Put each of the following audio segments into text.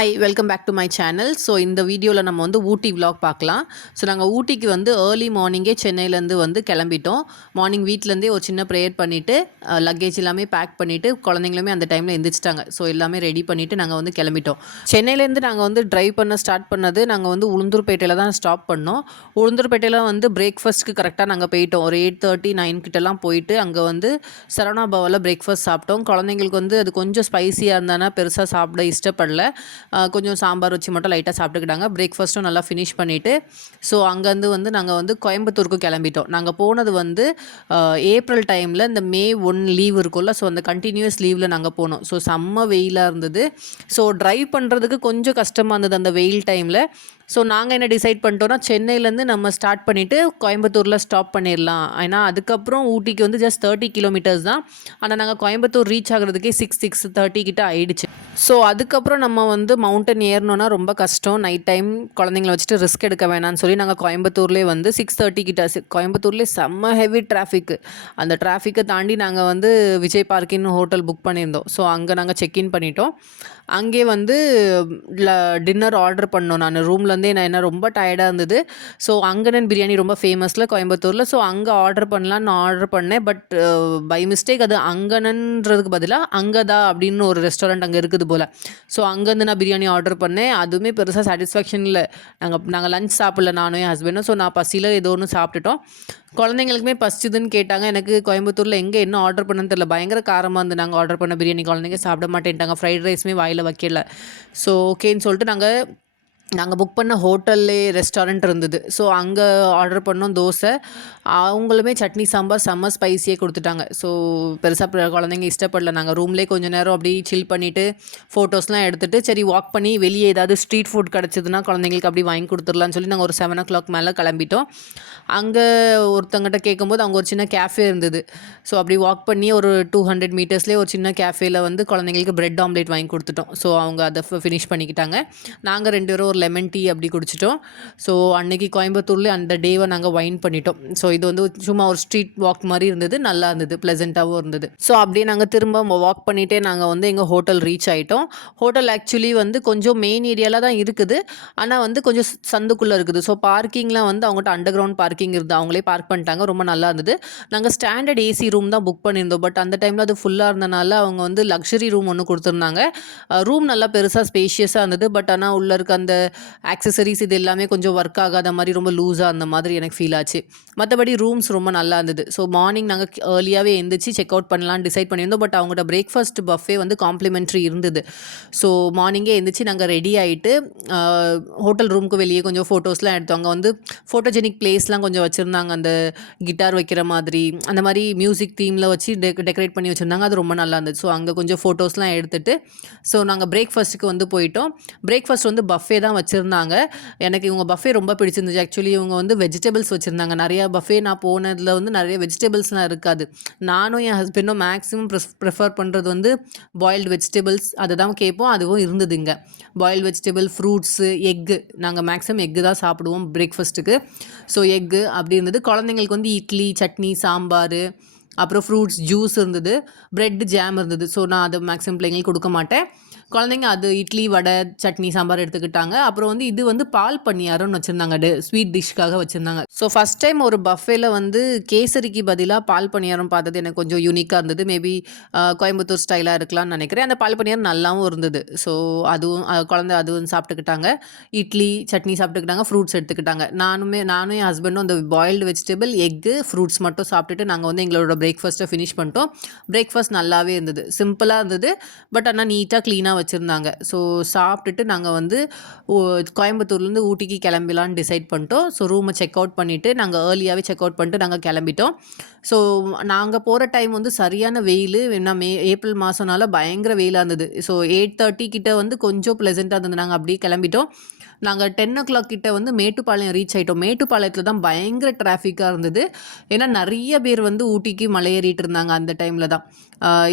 Hi welcome back to my channel. So இந்த வீடியோவில் நம்ம வந்து ஊட்டி விலாக் பார்க்கலாம். ஸோ நாங்கள் ஊட்டிக்கு வந்து ஏர்லி மார்னிங்கே சென்னையிலேருந்து வந்து கிளம்பிட்டோம். மார்னிங் வீட்டிலேருந்தே ஒரு சின்ன ப்ரேயர் பண்ணிவிட்டு லக்கேஜ் எல்லாமே பேக் பண்ணிவிட்டு குழந்தைங்களுமே அந்த டைமில் எந்திரிச்சிட்டாங்க. ஸோ எல்லாமே ரெடி பண்ணிவிட்டு நாங்கள் வந்து கிளம்பிட்டோம். சென்னையிலேருந்து நாங்கள் வந்து ட்ரைவ் பண்ண ஸ்டார்ட் பண்ணது நாங்கள் வந்து உளுந்தூர்பேட்டையில் தான் ஸ்டாப் பண்ணோம். உளுந்தூர்பேட்டையில் வந்து பிரேக்ஃபாஸ்ட்டுக்கு கரெக்டாக நாங்கள் போயிட்டோம். ஒரு 8:30 9 கிட்டலாம் போயிட்டு அங்கே வந்து சரவணா பவனில் பிரேக்ஃபாஸ்ட் சாப்பிட்டோம். குழந்தைங்களுக்கு வந்து அது கொஞ்சம் ஸ்பைஸியாக இருந்தானா பெருசாக சாப்பிட இஷ்டப்படல. கொஞ்சம் சாம்பார் வச்சு மட்டும் லைட்டாக சாப்பிட்டுக்கிட்டாங்க. பிரேக்ஃபாஸ்ட்டும் நல்லா ஃபினிஷ் பண்ணிவிட்டு ஸோ அங்கேருந்து வந்து நாங்கள் வந்து கோயம்புத்தூருக்கு கிளம்பிட்டோம். நாங்கள் போனது வந்து ஏப்ரல் டைமில் இந்த மே 1 லீவ் இருக்கும்ல, ஸோ அந்த கண்டினியூஸ் லீவில் நாங்கள் போனோம். ஸோ செம்ம வெயிலாக இருந்தது. ஸோ ட்ரைவ் பண்ணுறதுக்கு கொஞ்சம் கஷ்டமாக இருந்தது அந்த வெயில் டைமில். ஸோ நாங்கள் என்ன டிசைட் பண்ணிட்டோன்னா, சென்னையிலேருந்து நம்ம ஸ்டார்ட் பண்ணிவிட்டு கோயம்புத்தூரில் ஸ்டாப் பண்ணிடலாம். ஏன்னா அதுக்கப்புறம் ஊட்டிக்கு வந்து ஜஸ்ட் 30 கிலோமீட்டர்ஸ் தான். ஆனால் நாங்கள் கோயம்புத்தூர் ரீச் ஆகிறதுக்கே 6:30 கிட்ட ஆயிடுச்சு. ஸோ அதுக்கப்புறம் நம்ம வந்து மவுண்டன் ஏறணுன்னா ரொம்ப கஷ்டம். நைட் டைம் குழந்தைங்கள வச்சுட்டு ரிஸ்க் எடுக்க வேணாம்னு சொல்லி நாங்கள் கோயம்புத்தூர்லேயே வந்து 6:30 கிட்ட கோயம்புத்தூர்லேயே செம்ம ஹெவி டிராஃபிக்கு. அந்த டிராஃபிக்கை தாண்டி நாங்கள் வந்து விஜய் பார்க்கின்னு ஹோட்டல் புக் பண்ணியிருந்தோம். ஸோ அங்கே நாங்கள் செக்இன் பண்ணிட்டோம். அங்கே வந்து டின்னர் ஆர்டர் பண்ணோம். நான் ரூம்லேருந்தே என்ன ரொம்ப டயர்டாக இருந்தது. ஸோ அங்கனன் பிரியாணி ரொம்ப ஃபேமஸில் கோயம்புத்தூரில். ஸோ அங்கே ஆர்டர் பண்ணலான்னு நான் ஆர்டர் பண்ணேன். பட் பை மிஸ்டேக் அது அங்கனன்றதுக்கு பதிலாக அங்கதா அப்படின்னு ஒரு ரெஸ்டாரண்ட் அங்கே இருக்குது போல். ஸோ அங்கேருந்து நான் பிரியாணி ஆர்டர் பண்ணேன். அதுவுமே பெருசாக சாட்டிஸ்ஃபேக்ஷன் இல்லை. நாங்கள் லஞ்ச் சாப்பிடல, நானும் என் ஹஸ்பண்டும். ஸோ நான் பசியில் ஏதோ ஒன்று சாப்பிட்டுட்டோம். குழந்தைங்களுக்குமே பசிச்சுதுன்னு கேட்டாங்க. எனக்கு கோயம்புத்தூரில் எங்கே என்ன ஆர்டர் பண்ணணும்னு தெரியல. பயங்கர காரமாக இருந்து நாங்கள் ஆர்டர் பண்ண பிரியாணி. குழந்தைங்க சாப்பிட மாட்டேன்ட்டாங்க. ஃப்ரைட் ரைஸுமே வாயில் வைக்கல. ஸோ ஓகேன்னு சொல்லிட்டு நாங்கள் புக் பண்ண ஹோட்டல்லே ரெஸ்டாரண்ட் இருந்தது. ஸோ அங்கே ஆர்டர் பண்ணோம் தோசை. அவங்களுமே சட்னி சாம்பார் செம்ம ஸ்பைஸியே கொடுத்துட்டாங்க. ஸோ பெருசாக குழந்தைங்க இஷ்டப்படல. நாங்கள் ரூம்லேயே கொஞ்சம் நேரம் அப்படி சில் பண்ணிவிட்டு ஃபோட்டோஸ்லாம் எடுத்துகிட்டு சரி வாக் பண்ணி வெளியே ஏதாவது ஸ்ட்ரீட் ஃபுட் கிடச்சிதுன்னா குழந்தைங்களுக்கு அப்படி வாங்கி கொடுத்துடலான்னு சொல்லி நாங்கள் ஒரு 7 o'clock மேலே கிளம்பிட்டோம். அங்கே ஒருத்தங்கிட்ட கேட்கும்போது அவங்க ஒரு சின்ன கேஃபே இருந்தது. ஸோ அப்படி வாக் பண்ணி ஒரு 200 மீட்டர்ஸ்லேயே ஒரு சின்ன கேஃபேயில் வந்து குழந்தைங்களுக்கு பிரெட் ஆம்லேட் வாங்கி கொடுத்துட்டோம். ஸோ அவங்க அதை ஃபினிஷ் பண்ணிக்கிட்டாங்க. நாங்கள் 2 பேரும் ஒரு லெமன் டீ அப்படி குடிச்சிட்டோம். ஸோ அன்றைக்கி கோயம்புத்தூர்லேயே அந்த டேவை நாங்கள் வைன் பண்ணிட்டோம். ஸோ இது வந்து சும்மா ஒரு ஸ்ட்ரீட் வாக் மாதிரி இருந்தது. நல்லா இருந்தது, ப்ளசண்ட்டாகவும் இருந்தது. ஸோ அப்படியே நாங்கள் திரும்ப வாக் பண்ணிகிட்டே நாங்கள் வந்து எங்கள் ஹோட்டல் ரீச் ஆகிட்டோம். ஹோட்டல் ஆக்சுவலி வந்து கொஞ்சம் மெயின் ஏரியாவில் தான் இருக்குது. ஆனால் வந்து கொஞ்சம் சந்துக்குள்ளே இருக்குது. ஸோ பார்க்கிங்லாம் வந்து அவங்ககிட்ட அண்டர் கிரவுண்ட் பார்க்கிங் இருந்தது. அவங்களே பார்க் பண்ணிட்டாங்க. ரொம்ப நல்லா இருந்தது. நாங்கள் ஸ்டாண்டர்ட் ஏசி ரூம் தான் புக் பண்ணியிருந்தோம். பட் அந்த டைமில் அது ஃபுல்லாக இருந்தனால அவங்க வந்து லக்ஸரி ரூம் ஒன்று கொடுத்துருந்தாங்க. ரூம் நல்லா பெருசாக ஸ்பேஷியஸாக இருந்தது. பட் ஆனால் உள்ளே இருக்க அந்த ஆக்சசரிஸ் இது எல்லாமே கொஞ்சம் ஒர்க் ஆகாத மாதிரி ரொம்ப லூஸாக அந்த மாதிரி எனக்கு ஃபீல் ஆச்சு. மற்றபடி ரூம்ஸ் ரொம்ப நல்லா இருந்தது. ஸோ மார்னிங் நாங்கள் ஏர்லியாகவே எழுந்திரிச்சு செக் அவுட் பண்ணலான்னு டிசைட் பண்ணியிருந்தோம். பட் அவங்கள்ட்ட பிரேக்ஃபாஸ்ட் பஃபே வந்து காம்ப்ளிமெண்ட்ரி இருந்தது. ஸோ மார்னிங்கே எழுந்திரிச்சு நாங்கள் ரெடி ஆகிட்டு ஹோட்டல் ரூமுக்கு வெளியே கொஞ்சம் ஃபோட்டோஸ்லாம் எடுத்தோம். அங்கே வந்து ஃபோட்டோஜெனிக் பிளேஸ்லாம் கொஞ்சம் வச்சுருந்தாங்க. அந்த கிட்டார் வைக்கிற மாதிரி அந்த மாதிரி மியூசிக் தீமில் வச்சு டெக்கரேட் பண்ணி வச்சுருந்தாங்க. அது ரொம்ப நல்லா இருந்தது. ஸோ அங்கே கொஞ்சம் ஃபோட்டோஸ்லாம் எடுத்துகிட்டு ஸோ நாங்கள் பிரேக்ஃபாஸ்ட்டுக்கு வந்து போயிட்டோம். பிரேக்ஃபாஸ்ட் வந்து பஃபே தான் வச்சுருந்தாங்க. எனக்கு இவங்க பஃபே ரொம்ப பிடிச்சிருந்துச்சு. ஆக்சுவலி இவங்க வந்து வெஜிடபிள்ஸ் வச்சுருந்தாங்க. நிறையா பஃபே நான் போனதில் வந்து நிறைய வெஜிடபிள்ஸ்லாம் இருக்காது. நானும் என் ஹஸ்பண்டும் மேக்ஸிமம் ப்ரிஃபர் பண்ணுறது வந்து பாயில்டு வெஜிடபிள்ஸ் அதை தான் கேட்போம். அதுவும் இருந்தது இங்கே. Boiled vegetable, fruits, egg. நாங்கள் மேக்ஸிமம் எக்கு தான் சாப்பிடுவோம் பிரேக்ஃபாஸ்ட்டுக்கு. ஸோ எக்கு அப்படி இருந்தது. குழந்தைங்களுக்கு வந்து இட்லி, சட்னி, சாம்பார், அப்புறம் ஃப்ரூட்ஸ் ஜூஸ் இருந்தது. ப்ரெட்டு, ஜாம் இருந்தது. ஸோ நான் அதை மேக்ஸிமம் பிள்ளைங்களுக்கு கொடுக்க மாட்டேன். குழந்தைங்க அது இட்லி, வடை, சட்னி, சாம்பார் எடுத்துக்கிட்டாங்க. அப்புறம் வந்து இது வந்து பால் பணியாரம்னு வச்சுருந்தாங்க. ஸ்வீட் டிஷ்க்காக வச்சுருந்தாங்க. ஸோ ஃபஸ்ட் டைம் ஒரு பஃபேல வந்து கேசரிக்கு பதிலாக பால் பணியாரம் பார்த்தது எனக்கு கொஞ்சம் யூனிக்காக இருந்தது. மேபி கோயம்புத்தூர் ஸ்டைலாக இருக்கலாம்னு நினைக்கிறேன். அந்த பால் பணியாரம் நல்லாவும் இருந்தது. ஸோ அதுவும் குழந்தை அதுவும் சாப்பிட்டுக்கிட்டாங்க. இட்லி, சட்னி சாப்பிட்டுக்கிட்டாங்க. ஃப்ரூட்ஸ் எடுத்துக்கிட்டாங்க. நானும் என் ஹஸ்பண்டும் அந்த பாயில்டு வெஜிடபிள், எக்கு, ஃப்ரூட்ஸ் மட்டும் சாப்பிட்டுட்டு நாங்கள் வந்து எங்களோட பிரேக்ஃபாஸ்ட்டை ஃபினிஷ் பண்ணிட்டோம். பிரேக்ஃபாஸ்ட் நல்லாவே இருந்தது. சிம்பிளாக இருந்தது. பட் ஆனால் நீட்டாக க்ளீனாக வச்சுருந்தாங்க. ஸோ சாப்பிட்டுட்டு நாங்கள் வந்து கோயம்புத்தூர்லேருந்து ஊட்டிக்கு கிளம்பிலான்னு டிசைட் பண்ணிட்டோம். ஸோ ரூமை செக் அவுட் பண்ணிவிட்டு நாங்கள் ஏர்லியாகவே செக் அவுட் பண்ணிட்டு நாங்கள் கிளம்பிட்டோம். ஸோ நாங்கள் போகிற டைம் வந்து சரியான வெயில். என்ன ஏப்ரல் மாதம்னால பயங்கர வெயிலாக இருந்தது. ஸோ 8:30 கிட்ட வந்து கொஞ்சம் ப்ளசண்ட்டாக இருந்தது. நாங்கள் அப்படியே கிளம்பிட்டோம். நாங்கள் 10 o'clock கிட்ட வந்து மேட்டுப்பாளையம் ரீச் ஆகிட்டோம். மேட்டுப்பாளையத்தில் தான் பயங்கர டிராஃபிக்காக இருந்தது. ஏன்னா நிறைய பேர் வந்து ஊட்டிக்கு மலையேறிட்டு இருந்தாங்க அந்த டைமில் தான்.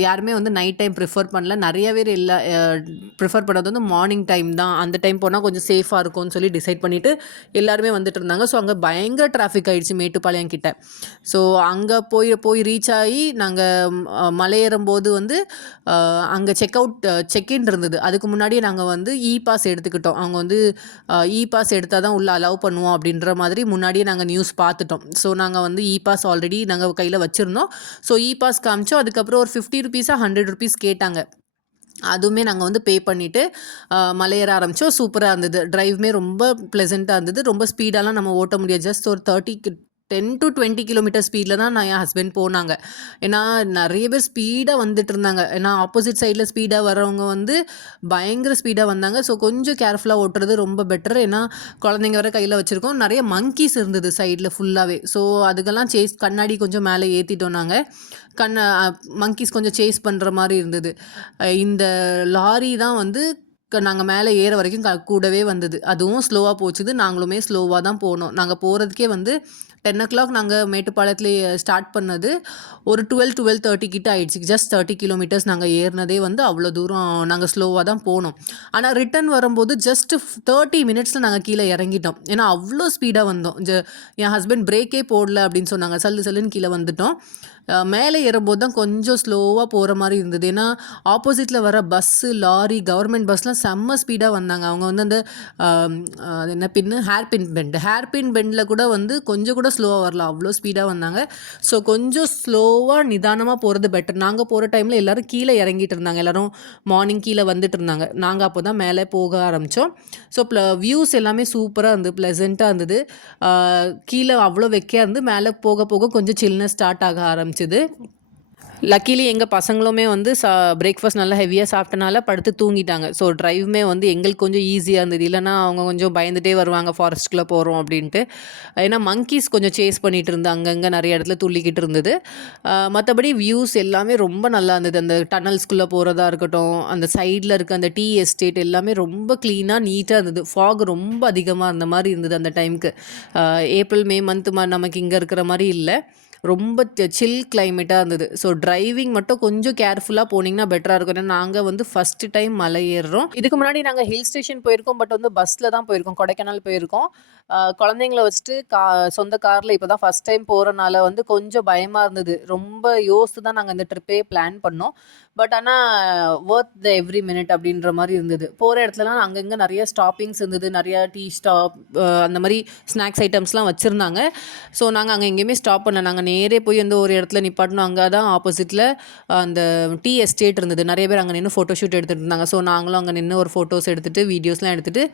யாருமே வந்து நைட் டைம் ப்ரிஃபர் பண்ணல. நிறைய பேர் ப்ரிஃபர் பண்ணது வந்து மார்னிங் டைம் தான். அந்த டைம் போனால் கொஞ்சம் சேஃபாக இருக்கும்னு சொல்லி டிசைட் பண்ணிவிட்டு எல்லாருமே வந்துட்டு இருந்தாங்க. ஸோ அங்கே பயங்கர டிராஃபிக் ஆகிடுச்சு மேட்டுப்பாளையம் கிட்ட. ஸோ அங்கே போய் ரீச் ஆகி நாங்கள் மலையேறும்போது வந்து அங்கே செக்இன் இருந்தது. அதுக்கு முன்னாடியே நாங்கள் வந்து பாஸ் எடுத்துக்கிட்டோம். அவங்க வந்து பாஸ் எடுத்தால் தான் உள்ளே அலோவ் பண்ணுவோம் அப்படின்ற மாதிரி முன்னாடியே நாங்கள் நியூஸ் பார்த்துட்டோம். ஸோ நாங்கள் வந்து பாஸ் ஆல்ரெடி நாங்கள் கையில் வச்சுருந்தோம். ஸோ பாஸ் காமிச்சோம். அதுக்கப்புறம் ஒரு 50 ருபீஸா 100 ருபீஸ் கேட்டாங்க. அதுவுமே நாங்கள் வந்து பே பண்ணிவிட்டு மலையேற ஆரம்பித்தோம். சூப்பராக இருந்தது. ட்ரைவுமே ரொம்ப ப்ளசண்ட்டாக இருந்தது. ரொம்ப ஸ்பீடாலாம் நம்ம ஓட்ட முடியாது. ஜஸ்ட் ஒரு 10 to 20 கிலோமீட்டர் ஸ்பீடில் தான் என் ஹஸ்பண்ட் போனாங்க. ஏன்னா நிறைய பேர் ஸ்பீடாக வந்துட்டு இருந்தாங்க. ஏன்னா ஆப்போசிட் சைடில் ஸ்பீடாக வரவங்க வந்து பயங்கர ஸ்பீடாக வந்தாங்க. ஸோ கொஞ்சம் கேர்ஃபுல்லாக ஓட்டுறது ரொம்ப பெட்டர். ஏன்னா குழந்தைங்க வர கையில் வச்சுருக்கோம். நிறைய மங்கீஸ் இருந்தது சைடில் ஃபுல்லாகவே. ஸோ அதுக்கெல்லாம் கண்ணாடி கொஞ்சம் மேலே ஏற்றிட்டோம் நாங்கள். மங்கீஸ் கொஞ்சம் சேஸ் பண்ணுற மாதிரி இருந்தது. இந்த லாரி தான் வந்து நாங்கள் மேலே ஏற வரைக்கும் கூடவே வந்தது. அதுவும் ஸ்லோவாக போச்சுது. நாங்களுமே ஸ்லோவாக தான் போனோம். நாங்கள் போகிறதுக்கே வந்து 10 o'clock நாங்கள் மேட்டுப்பாளையத்துலேயே ஸ்டார்ட் பண்ணது. ஒரு 12:30 கிட்ட ஆயிடுச்சு. ஜஸ்ட் 30 கிலோமீட்டர்ஸ் நாங்கள் ஏறினதே வந்து அவ்வளோ தூரம் நாங்கள் ஸ்லோவாக தான் போனோம். ஆனால் ரிட்டன் வரும்போது ஜஸ்ட் 30 மினிட்ஸில் நாங்கள் கீழே இறங்கிட்டோம். ஏன்னா அவ்வளோ ஸ்பீடாக வந்தோம். என் ஹஸ்பண்ட் பிரேக்கே போடல அப்படின்னு சொன்னாங்க. சல்லுன்னு கீழே வந்துட்டோம். மேலே ஏறும்போது தான் கொஞ்சம் ஸ்லோவாக போகிற மாதிரி இருந்தது. ஏன்னா ஆப்போசிட்டில் வர பஸ்ஸு, லாரி, கவர்மெண்ட் பஸ்லாம் செம்ம ஸ்பீடாக வந்தாங்க. அவங்க வந்து அந்த அது என்ன பின்னு ஹேர்பின் பெண்டில் கூட வந்து கொஞ்சம் கூட ஸ்லோவாக வரல. அவ்வளோ ஸ்பீடாக வந்தாங்க. ஸோ கொஞ்சம் ஸ்லோவாக நிதானமாக போகிறது பெட்டர். நாங்கள் போகிற டைமில் எல்லோரும் கீழே இறங்கிட்டு இருந்தாங்க. எல்லோரும் மார்னிங் கீழே வந்துட்டு இருந்தாங்க. நாங்கள் அப்போ தான் மேலே போக ஆரம்பித்தோம். ஸோ வியூஸ் எல்லாமே சூப்பராக இருந்தது, ப்ளசண்ட்டாக இருந்தது. கீழே அவ்வளோ வெக்கையாக இருந்து மேலே போக போக கொஞ்சம் சில்னஸ் ஸ்டார்ட் ஆக ஆரம்பிச்சிது. லக்கிலி எங்கள் பசங்களுமே வந்து பிரேக்ஃபாஸ்ட் நல்லா ஹெவியாக சாப்பிட்டனால படுத்து தூங்கிட்டாங்க. ஸோ ட்ரைவுமே வந்து எங்களுக்கு கொஞ்சம் ஈஸியாக இருந்தது. இல்லைனா அவங்க கொஞ்சம் பயந்துகிட்டே வருவாங்க ஃபாரஸ்ட்டுக்குள்ளே போகிறோம் அப்படின்ட்டு. ஏன்னா மங்கீஸ் கொஞ்சம் சேஸ் பண்ணிகிட்டு இருந்து அங்கங்கே நிறைய இடத்துல துள்ளிக்கிட்டு இருந்தது. மற்றபடி வியூஸ் எல்லாமே ரொம்ப நல்லா இருந்தது. அந்த டனல்ஸ்குள்ளே போகிறதா இருக்கட்டும், அந்த சைடில் இருக்க அந்த டீ எஸ்டேட் எல்லாமே ரொம்ப க்ளீனாக நீட்டாக இருந்தது. ஃபாக் ரொம்ப அதிகமாக இருந்த மாதிரி இருந்தது அந்த டைமுக்கு. ஏப்ரல் மே மந்த் நமக்கு இங்கே இருக்கிற மாதிரி இல்லை. ரொம்ப சில் கிளைமேட்டாக இருந்தது. ஸோ டிரைவிங் மட்டும் கொஞ்சம் கேர்ஃபுல்லாக போனீங்கன்னா பெட்டராக இருக்கும். ஏன்னா நாங்கள் வந்து ஃபஸ்ட்டு டைம் மலை ஏறுறோம். இதுக்கு முன்னாடி நாங்கள் ஹில் ஸ்டேஷன் போயிருக்கோம். பட் வந்து பஸ்ஸில் தான் போயிருக்கோம். கொடைக்கானல் போயிருக்கோம். குழந்தைங்கள வச்சுட்டு சொந்த காரில் இப்போ தான் ஃபஸ்ட் டைம் போகிறனால வந்து கொஞ்சம் பயமாக இருந்தது. ரொம்ப யோசித்து தான் நாங்கள் இந்த ட்ரிப்பே பிளான் பண்ணோம். பட் ஆனால் ஒர்த் எவ்ரி மினிட் அப்படின்ற மாதிரி இருந்தது. போகிற இடத்துலலாம் அங்கங்கே நிறைய ஸ்டாப்பிங்ஸ் இருந்தது. நிறையா டீ ஸ்டாப், அந்த மாதிரி ஸ்நாக்ஸ் ஐட்டம்ஸ்லாம் வச்சுருந்தாங்க. ஸோ நாங்கள் அங்கே எங்கேயுமே ஸ்டாப் பண்ணல. நாங்கள் நேரே போய் வந்து ஒரு இடத்துல நிப்பாட்டணும். அங்கே தான் ஆப்போசிட்டில் அந்த டீ எஸ்டேட் இருந்தது. நிறைய பேர் அங்கே நின்று ஃபோட்டோஷூட் எடுத்துகிட்டு இருந்தாங்க. ஸோ நாங்களும் அங்கே நின்று ஒரு ஃபோட்டோஸ் எடுத்துகிட்டு வீடியோஸ்லாம் எடுத்துகிட்டு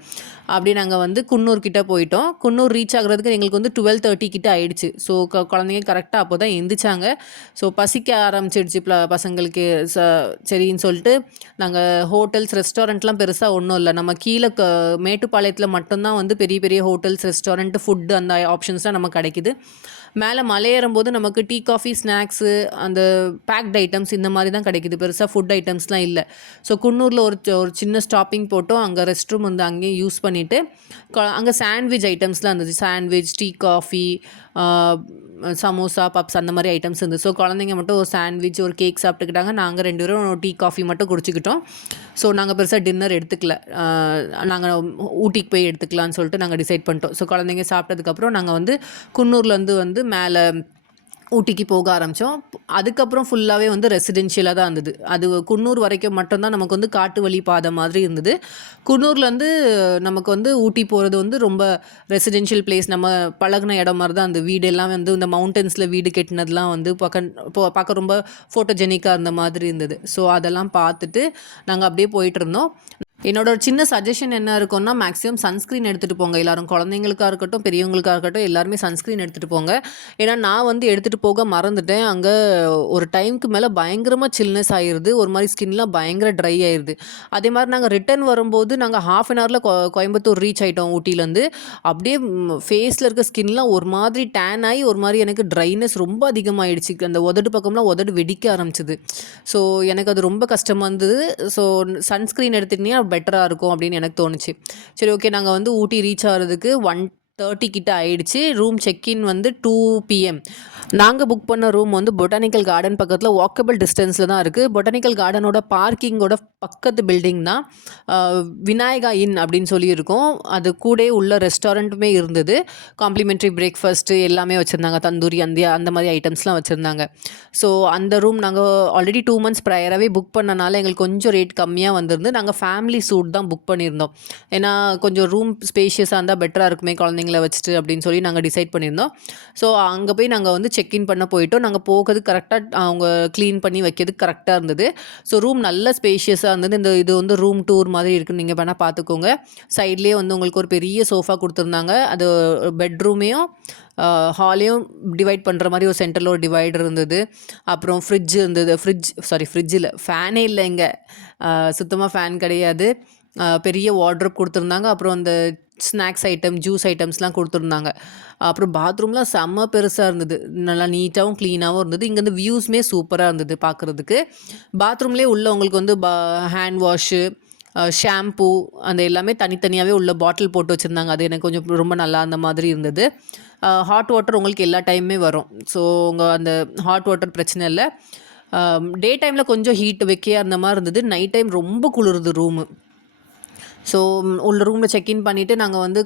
அப்படியே நாங்கள் வந்து குன்னூர் கிட்டே போயிட்டோம். குன்னூர் ரீச் ஆகிறதுக்கு எங்களுக்கு வந்து 12:30 கிட்ட ஆயிடுச்சு. ஸோ குழந்தைங்க கரெக்டாக அப்போ தான் எந்திரிச்சாங்க. ஸோ பசிக்க ஆரம்பிச்சிடுச்சு பசங்களுக்கு. சரின்னு சொல்லிட்டு நாங்கள் ஹோட்டல்ஸ், ரெஸ்டாரண்ட்லாம் பெருசாக ஒன்றும் இல்லை. நம்ம கீழே மேட்டுப்பாளையத்தில் மட்டும்தான் வந்து பெரிய பெரிய ஹோட்டல்ஸ், ரெஸ்டாரண்ட், ஃபுட்டு அந்த ஆப்ஷன்ஸ்லாம் நமக்கு கிடைக்கிது. மேலே மலையேறும்போது நமக்கு டீ, காஃபி, ஸ்நாக்ஸு, அந்த பேக்ட் ஐட்டம்ஸ் இந்த மாதிரி தான் கிடைக்கிது. பெருசாக ஃபுட் ஐட்டம்ஸ்லாம் இல்லை. ஸோ குன்னூரில் ஒரு சின்ன ஸ்டாப்பிங் போட்டோம். அங்கே ரெஸ்ட் ரூம் வந்து அங்கேயும் யூஸ் பண்ணிவிட்டு அங்கே சாண்ட்விச் ஐட்டம்ஸ்லாம் இருந்துச்சு. Sandwich, tea, coffee, samosa, puffs அந்த மாதிரி ஐட்டம்ஸ் இருந்தது. ஸோ குழந்தைங்க மட்டும் ஒரு சாண்ட்விச், ஒரு கேக் சாப்பிட்டுக்கிட்டாங்க. நாங்கள் 2 பேரும் டீ, காஃபி மட்டும் குடிச்சிக்கிட்டோம். ஸோ நாங்கள் பெருசாக டின்னர் எடுத்துக்கல. நாங்கள் ஊட்டிக்கு போய் எடுத்துக்கலான்னு சொல்லிட்டு நாங்கள் டிசைட் பண்ணிட்டோம். ஸோ குழந்தைங்க சாப்பிட்டதுக்கப்புறம் நாங்கள் வந்து குன்னூர்லேருந்து வந்து மேலே ஊட்டிக்கு போக ஆரம்பித்தோம். அதுக்கப்புறம் ஃபுல்லாகவே வந்து ரெசிடென்ஷியலாக தான் இருந்தது. அது குன்னூர் வரைக்கும் மட்டும்தான் நமக்கு வந்து காட்டு வழி பாதை மாதிரி இருந்தது. குன்னூர்லேருந்து நமக்கு வந்து ஊட்டி போகிறது வந்து ரொம்ப ரெசிடென்ஷியல் பிளேஸ். நம்ம பழகின இடம் மாதிரி தான். அந்த வீடு எல்லாம் வந்து இந்த மவுண்டன்ஸில் வீடு கட்டினதுலாம் வந்து பார்க்க ரொம்ப ஃபோட்டோஜெனிக்காக இருந்த மாதிரி இருந்தது. ஸோ அதெல்லாம் பார்த்துட்டு நாங்கள் அப்படியே போயிட்டு இருந்தோம். என்னோட ஒரு சின்ன சஜஷன் என்ன இருக்கும்னா, மேக்ஸிமம் சன்ஸ்க்ரீன் எடுத்துகிட்டு போங்க. எல்லோரும் குழந்தைங்களுக்காக இருக்கட்டும், பெரியவங்களுக்காக இருக்கட்டும், எல்லாருமே சன்ஸ்க்ரீன் எடுத்துகிட்டு போங்க. ஏன்னா நான் வந்து எடுத்துகிட்டு போக மறந்துட்டேன். அங்கே ஒரு டைமுக்கு மேலே பயங்கரமாக சில்னஸ் ஆயிடுது. ஒரு மாதிரி ஸ்கின்லாம் பயங்கர ட்ரை ஆயிடுது. அதே மாதிரி நாங்கள் ரிட்டர்ன் வரும்போது நாங்கள் ½ an hourல கோயம்புத்தூர் ரீச் ஆகிட்டோம் ஊட்டிலேருந்து. அப்படியே ஃபேஸில் இருக்க ஸ்கின்லாம் ஒரு மாதிரி டேன் ஆகி ஒரு மாதிரி எனக்கு ட்ரைனஸ் ரொம்ப அதிகமாகிடுச்சு. அந்த உதடு பக்கம்லாம் உதடு வெடிக்க ஆரம்பிச்சிது. ஸோ எனக்கு அது ரொம்ப கஷ்டமாக இருந்தது. ஸோ சன்ஸ்க்ரீன் எடுத்துட்டிங்கன்னா பெட்டராக இருக்கும் அப்படின்னு எனக்கு தோணுச்சு. சரி, ஓகே. நாங்கள் வந்து ஊட்டி ரீச் ஆகிறதுக்கு 30 கிட்ட ஆயிடுச்சு. ரூம் செக்இன் வந்து 2 PM. நாங்கள் புக் பண்ண ரூம் வந்து பொட்டானிக்கல் கார்டன் பக்கத்தில் வாக்கபிள் டிஸ்டன்ஸில் தான் இருக்குது. பொட்டானிக்கல் கார்டனோட பார்க்கிங்கோட பக்கத்து பில்டிங் தான் விநாயகா இன் அப்படின்னு சொல்லியிருக்கோம். அது கூட உள்ள ரெஸ்டாரண்ட்டுமே இருந்தது. காம்ப்ளிமெண்ட்ரி பிரேக்ஃபாஸ்ட்டு எல்லாமே வச்சுருந்தாங்க. தந்தூரி அந்த மாதிரி ஐட்டம்ஸ்லாம் வச்சுருந்தாங்க. ஸோ அந்த ரூம் நாங்கள் ஆல்ரெடி 2 months ப்ரையராகவே புக் பண்ணனால எங்களுக்கு கொஞ்சம் ரேட் கம்மியாக வந்திருந்து. நாங்கள் ஃபேமிலி சூட் தான் புக் பண்ணியிருந்தோம். ஏன்னா கொஞ்சம் ரூம் ஸ்பேஷியஸாக இருந்தால் பெட்டராக இருக்குமே குழந்தைங்கள வச்சுட்டு அப்படின்னு சொல்லி நாங்கள் டிசைட் பண்ணியிருந்தோம். ஸோ அங்கே போய் நாங்கள் வந்து செக்இன் பண்ண போயிட்டோம். நாங்கள் போகிறது கரெக்டாக அவங்க க்ளீன் பண்ணி வைக்கிறதுக்கு கரெக்டாக இருந்தது. ஸோ ரூம் நல்ல ஸ்பேஷியஸாக இருந்தது. இது வந்து ரூம் டூர் மாதிரி இருக்குன்னு நீங்கள் வேணால் பார்த்துக்கோங்க. சைட்லேயே வந்து உங்களுக்கு ஒரு பெரிய சோஃபா கொடுத்துருந்தாங்க. அது பெட்ரூமையும் ஹாலையும் டிவைட் பண்ணுற மாதிரி ஒரு சென்டரில் ஒரு டிவைடர் இருந்தது. அப்புறம் ஃப்ரிட்ஜ் இருந்தது. ஃப்ரிட்ஜ் இல்லை, ஃபேனே இல்லை இங்கே. சுத்தமாக ஃபேன் கிடையாது. பெரிய வார்ட்ரோப் கொடுத்துருந்தாங்க. அப்புறம் அந்த ஸ்நாக்ஸ் ஐட்டம், ஜூஸ் ஐட்டம்ஸ்லாம் கொடுத்துருந்தாங்க. அப்புறம் பாத்ரூம்லாம் செம்ம பெருசாக இருந்தது. நல்லா நீட்டாகவும் க்ளீனாகவும் இருந்தது. இங்கேருந்து வியூஸுமே சூப்பராக இருந்தது பார்க்குறதுக்கு. பாத்ரூம்லேயே உள்ள உங்களுக்கு வந்து ஹேண்ட் வாஷு, ஷாம்பூ அந்த எல்லாமே தனித்தனியாகவே உள்ள பாட்டில் போட்டு வச்சுருந்தாங்க. அது எனக்கு கொஞ்சம் ரொம்ப நல்லா அந்த மாதிரி இருந்தது. ஹாட் வாட்டர் உங்களுக்கு எல்லா டைமுமே வரும். ஸோ உங்கள் அந்த ஹாட் வாட்டர் பிரச்சனை இல்லை. டே டைமில் கொஞ்சம் ஹீட் வெக்கையாக இருந்த மாதிரி இருந்தது. நைட் டைம் ரொம்ப குளிருது ரூமு. ஸோ உள்ள ரூமில் செக்இன் பண்ணிவிட்டு நாங்கள் வந்து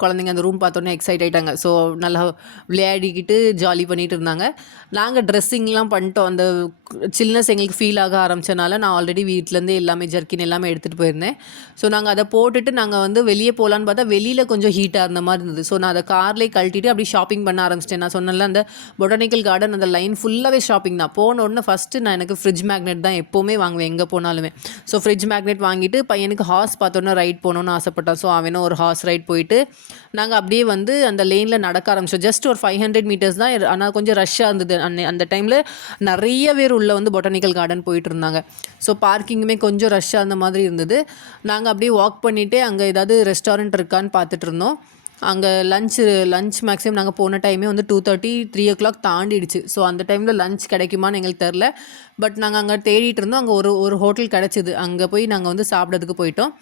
குழந்தைங்க அந்த ரூம் பார்த்தோன்னே எக்ஸைட் ஆகிட்டாங்க. ஸோ நல்லா விளையாடிக்கிட்டு ஜாலி பண்ணிகிட்டு இருந்தாங்க. நாங்கள் ட்ரெஸ்ஸிங்லாம் பண்ணிட்டோம். அந்த சில்னஸ் எங்களுக்கு ஃபீல் ஆக ஆரம்பித்தனால நான் ஆல்ரெடி வீட்டிலேருந்து எல்லாமே ஜர்க்கின் எல்லாமே எடுத்துகிட்டு போயிருந்தேன். ஸோ நாங்கள் அதை போட்டுட்டு நாங்கள் வந்து வெளியே போகலான்னு பார்த்தா வெளியில் கொஞ்சம் ஹீட்டாக இருந்த மாதிரி இருந்தது. ஸோ நான் அதை கார்லேயே கழட்டிட்டு அப்படி ஷாப்பிங் பண்ண ஆரம்பிச்சிட்டேன். நான் சொன்னல அந்த பொட்டானிக்கல் கார்டன் அந்த லைன் ஃபுல்லாகவே ஷாப்பிங் தான். போன உடனே ஃபஸ்ட்டு நான் எனக்கு ஃப்ரிட்ஜ் மேக்னெட் தான் எப்போவுமே வாங்குவேன் எங்கே போனாலுமே. ஸோ ஃப்ரிட்ஜ் மேக்னெட் வாங்கிட்டு பையனுக்கு ஹார்ஸ் பார்த்தோன்னே ரைட் போகணுன்னு ஆசைப்பட்டான். ஸோ அவனும் ஒரு ஹார்ஸ் ரைட் போயிட்டு நாங்கள் அப்படியே வந்து அந்த லேனில் நடக்க ஆரம்பிச்சோம். ஜஸ்ட் ஒரு 500 meters தான். ஆனால் கொஞ்சம் ரஷ்ஷாக இருந்தது. அந்த டைமில் நிறைய பேர் உள்ளே வந்து பொட்டானிக்கல் கார்டன் போயிட்டு இருந்தாங்க. ஸோ பார்க்கிங்குமே கொஞ்சம் ரஷ்ஷாக அந்த மாதிரி இருந்தது. நாங்கள் அப்படியே வாக் பண்ணிவிட்டு அங்கே ஏதாவது ரெஸ்டாரண்ட் இருக்கான்னு பார்த்துட்டு இருந்தோம். அங்கே லஞ்ச் மேக்ஸிமம் நாங்கள் போன டைமே வந்து 2:30 3 o'clock தாண்டிடுச்சு. ஸோ அந்த டைமில் லஞ்ச் கிடைக்குமான்னு எங்களுக்கு தெரில. பட் நாங்கள் அங்கே தேடிட்டு இருந்தோம். அங்கே ஒரு ஹோட்டல் கிடச்சிது. அங்கே போய் நாங்கள் வந்து சாப்பிட்றதுக்கு போயிட்டோம்.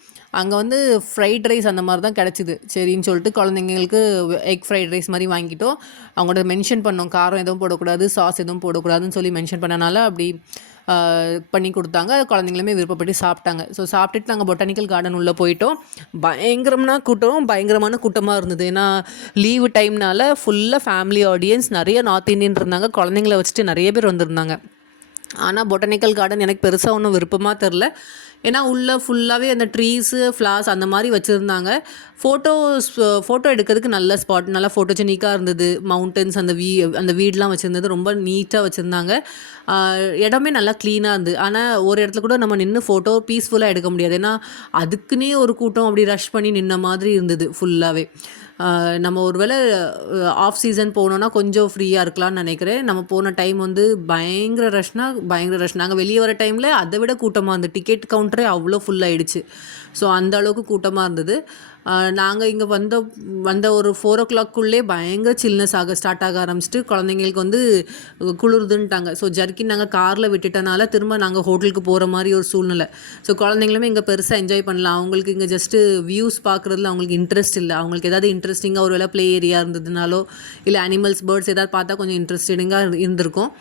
அங்கே வந்து ஃப்ரைட் ரைஸ் அந்த மாதிரி தான் கிடச்சிது. சரின்னு சொல்லிட்டு குழந்தைங்களுக்கு எக் ஃப்ரைட் ரைஸ் மாதிரி வாங்கிட்டோம். அவங்கள்ட்ட மென்ஷன் பண்ணோம், காரம் எதுவும் போடக்கூடாது, சாஸ் எதுவும் போடக்கூடாதுன்னு சொல்லி மென்ஷன் பண்ணனால அப்படி பண்ணி கொடுத்தாங்க. குழந்தைங்களுமே விருப்பப்பட்டு சாப்பிட்டாங்க. ஸோ சாப்பிட்டுட்டு நாங்கள் பொட்டானிக்கல் கார்டன் உள்ளே போயிட்டோம். பயங்கரமான கூட்டமாக இருந்தது. ஏன்னா லீவு டைம்னால ஃபுல்லாக ஃபேமிலி ஆடியன்ஸ், நிறைய நார்த் இந்தியன் இருந்தாங்க. குழந்தைங்கள வச்சுட்டு நிறைய பேர் வந்திருந்தாங்க. ஆனால் பொட்டானிக்கல் கார்டன் எனக்கு பெருசாக ஒன்றும் விருப்பமாக தெரில. ஏன்னா உள்ளே ஃபுல்லாகவே அந்த ட்ரீஸு, ஃப்ளார்ஸ் அந்த மாதிரி வச்சுருந்தாங்க. ஃபோட்டோ எடுக்கிறதுக்கு நல்ல ஸ்பாட், நல்லா ஃபோட்டோஜெனிக்காக இருந்தது. மவுண்டன்ஸ், அந்த வீடெலாம் வச்சுருந்தது ரொம்ப நீட்டாக வச்சுருந்தாங்க. இடமே நல்லா க்ளீனாக இருந்தது. ஆனால் ஒரு இடத்துல கூட நம்ம நின்று ஃபோட்டோ பீஸ்ஃபுல்லாக எடுக்க முடியாது. ஏன்னா அதுக்குன்னே ஒரு கூட்டம் அப்படி ரஷ் பண்ணி நின்ன மாதிரி இருந்தது ஃபுல்லாகவே. நம்ம ஒரு வேளை ஆஃப் சீசன் போனோன்னா கொஞ்சம் ஃப்ரீயாக இருக்கலாம்னு நினைக்கிறேன். நம்ம போன டைம் வந்து பயங்கர ரஷ். நாங்கள் வெளியே வர டைமில் அதை விட கூட்டமாக இருந்தது. டிக்கெட் கவுண்டரே அவ்வளோ ஃபுல்லாகிடுச்சு. ஸோ அந்த அளவுக்கு கூட்டமாக இருந்தது. நாங்கள் இங்கே வந்த ஒரு 4 o'clockக்குள்ளே பயங்கர சில்னஸ் ஸ்டார்ட் ஆக ஆரம்பிச்சிட்டு குழந்தைங்களுக்கு வந்து குளிருதுன்ட்டாங்க. ஸோ ஜர்க்கின் நாங்கள் காரில் விட்டுட்டனால திரும்ப நாங்கள் ஹோட்டலுக்கு போகிற மாதிரி ஒரு சூழ்நிலை. ஸோ குழந்தைங்களுமே இங்கே பெருசாக என்ஜாய் பண்ணலாம். அவங்களுக்கு இங்கே ஜஸ்ட்டு வியூஸ் பார்க்குறதுல அவங்களுக்கு இன்ட்ரெஸ்ட் இல்லை. அவங்களுக்கு ஏதாவது இன்ட்ரெஸ்டிங்காக ஒரு வேளை ப்ளே ஏரியா இருந்ததுனாலோ இல்லை அனிமல்ஸ், பேர்ட்ஸ் ஏதாவது பார்த்தா கொஞ்சம் இன்ட்ரெஸ்டிங்காக இருந்திருக்கும்.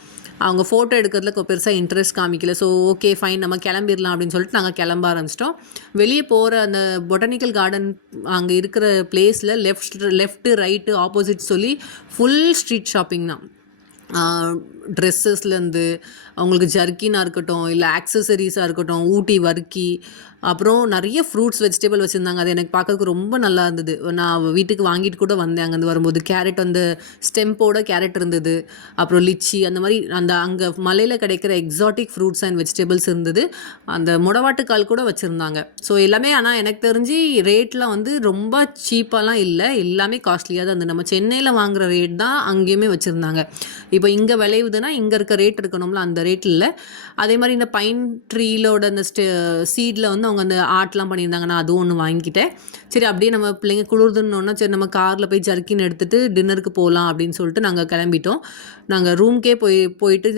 அவங்க ஃபோட்டோ எடுக்கிறதுல பெருசாக இன்ட்ரெஸ்ட் காமிக்கல. ஸோ ஓகே ஃபைன், நம்ம கிளம்பிடலாம் அப்படின்னு சொல்லிட்டு நாங்கள் கிளம்ப ஆரம்பிச்சிட்டோம். வெளியே போகிற அந்த பொட்டானிக்கல் கார்டன் அங்கே இருக்கிற பிளேஸில் லெஃப்ட்டு ரைட்டு ஆப்போசிட் சொல்லி ஃபுல் ஸ்ட்ரீட் ஷாப்பிங் தான். ட்ரெஸ்ஸஸ்லேருந்து அவங்களுக்கு ஜர்க்கினாக இருக்கட்டும், இல்லை ஆக்சசரிஸாக இருக்கட்டும், ஊட்டி வர்க்கி, அப்புறம் நிறைய ஃப்ரூட்ஸ், வெஜிடபிள் வச்சுருந்தாங்க. அது எனக்கு பார்க்கறதுக்கு ரொம்ப நல்லா இருந்தது. நான் வீட்டுக்கு வாங்கிட்டு கூட வந்தேன். அங்கேருந்து வரும்போது கேரட், அந்த ஸ்டெம்போட கேரட் இருந்தது. அப்புறம் லிச்சி, அந்த மாதிரி அங்கே மலையில் கிடைக்கிற எக்ஸாட்டிக் ஃப்ரூட்ஸ் அண்ட் வெஜிடபிள்ஸ் இருந்தது. அந்த முடவாட்டுக்கால் கூட வச்சுருந்தாங்க. ஸோ எல்லாமே, ஆனால் எனக்கு தெரிஞ்சு ரேட்லாம் வந்து ரொம்ப சீப்பாலாம் இல்லை, எல்லாமே காஸ்ட்லியாக தான் இருந்தது. நம்ம சென்னையில் வாங்குகிற ரேட் தான் அங்கேயுமே வச்சுருந்தாங்க. இப்போ இங்கே விளையுதுன்னா இங்கே இருக்க ரேட் இருக்கணும்ல, அந்த ரேட் இல்லை. அதே மாதிரி இந்த பைன் ட்ரீலோட அந்த சீடில் வந்து அவங்க அந்த ஆர்ட்லாம் பண்ணியிருந்தாங்க. நான் அதுவும் ஒன்று வாங்கிக்கிட்டேன். சரி அப்படியே நம்ம பிள்ளைங்க குளிர்துன்னொன்னா சரி நம்ம காரில் போய் ஜர்க்கின் எடுத்துகிட்டு டின்னருக்கு போகலாம் அப்படின்னு சொல்லிட்டு நாங்கள் கிளம்பிட்டோம். நாங்கள் ரூம்க்கே போயிட்டு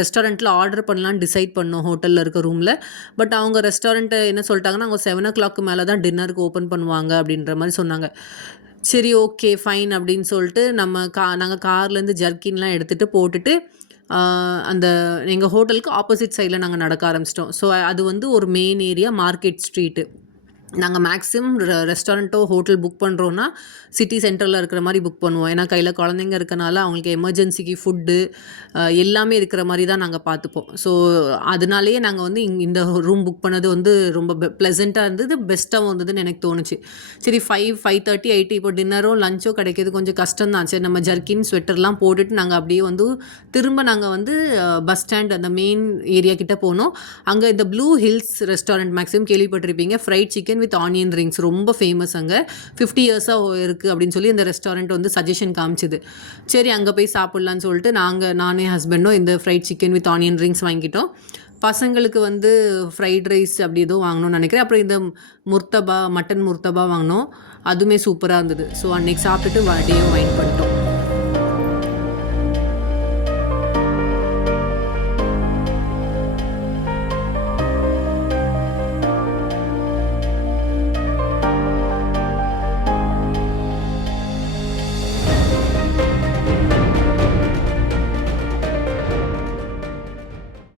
ரெஸ்டாரண்ட்டில் ஆர்டர் பண்ணலான்னு டிசைட் பண்ணோம் ஹோட்டலில் இருக்க ரூமில். பட் அவங்க ரெஸ்டாரண்ட்டை என்ன சொல்லிட்டாங்கன்னா அவங்க 7 o'clock மேலே தான் டின்னருக்கு ஓப்பன் பண்ணுவாங்க அப்படின்ற மாதிரி சொன்னாங்க. சரி ஓகே ஃபைன் அப்படின்னு சொல்லிட்டு நாங்கள் கார்லேருந்து ஜர்க்கின்லாம் எடுத்துகிட்டு போட்டுட்டு அந்த எங்கள் ஹோட்டலுக்கு ஆப்போசிட் சைடில் நாங்கள் நடக்க ஆரம்பிச்சிட்டோம். ஸோ அது வந்து ஒரு மெயின் ஏரியா மார்க்கெட் ஸ்ட்ரீட்டு. நாங்கள் மேக்ஸிமம் ரெஸ்டாரண்ட்டோ ஹோட்டல் புக் பண்ணுறோன்னா சிட்டி சென்டரில் இருக்கிற மாதிரி புக் பண்ணுவோம். ஏன்னா கையில் குழந்தைங்க இருக்கனால அவங்களுக்கு எமர்ஜென்சிக்கு ஃபுட்டு எல்லாமே இருக்கிற மாதிரி தான் நாங்கள் பார்த்துப்போம். ஸோ அதனாலேயே நாங்கள் வந்து இந்த ரூம் புக் பண்ணது வந்து ரொம்ப ப்ளசண்ட்டாக இருந்தது, பெஸ்ட்டாகவும் இருந்ததுன்னு எனக்கு தோணுச்சு. சரி 5:30 ஆகிட்டு, இப்போ டின்னரோ லஞ்சோ கிடைக்கிறது கொஞ்சம் கஷ்டம் தான். சரி நம்ம ஜர்க்கின் ஸ்வெட்டர்லாம் போட்டுட்டு நாங்கள் அப்படியே வந்து திரும்ப நாங்கள் வந்து பஸ் ஸ்டாண்ட் அந்த மெயின் ஏரியா கிட்டே போனோம். அங்கே இந்த ப்ளூ ஹில்ஸ் ரெஸ்டாரண்ட் மேக்ஸிமம் கேள்விப்பட்டிருப்பீங்க. Fried chicken with onion rings ரொம்ப ஃபேமஸ். அங்கே 50 இயர்ஸாக இருக்குது அப்படின்னு சொல்லி இந்த ரெஸ்டாரண்ட் வந்து சஜஷன் காமிச்சுது. சரி அங்கே போய் சாப்பிட்லான்னு சொல்லிட்டு நானே ஹஸ்பண்டும் இந்த fried chicken with onion rings வாங்கிட்டோம். பசங்களுக்கு வந்து ஃப்ரைட் ரைஸ் அப்படி ஏதோ வாங்கணும்னு நினைக்கிறேன். அப்புறம் இந்த மட்டன் முர்த்தபா வாங்கினோம். அதுவுமே சூப்பராக இருந்தது. ஸோ அன்றைக்கி சாப்பிட்டுட்டு டேவும் வைண்ட் பண்ணிட்டோம்.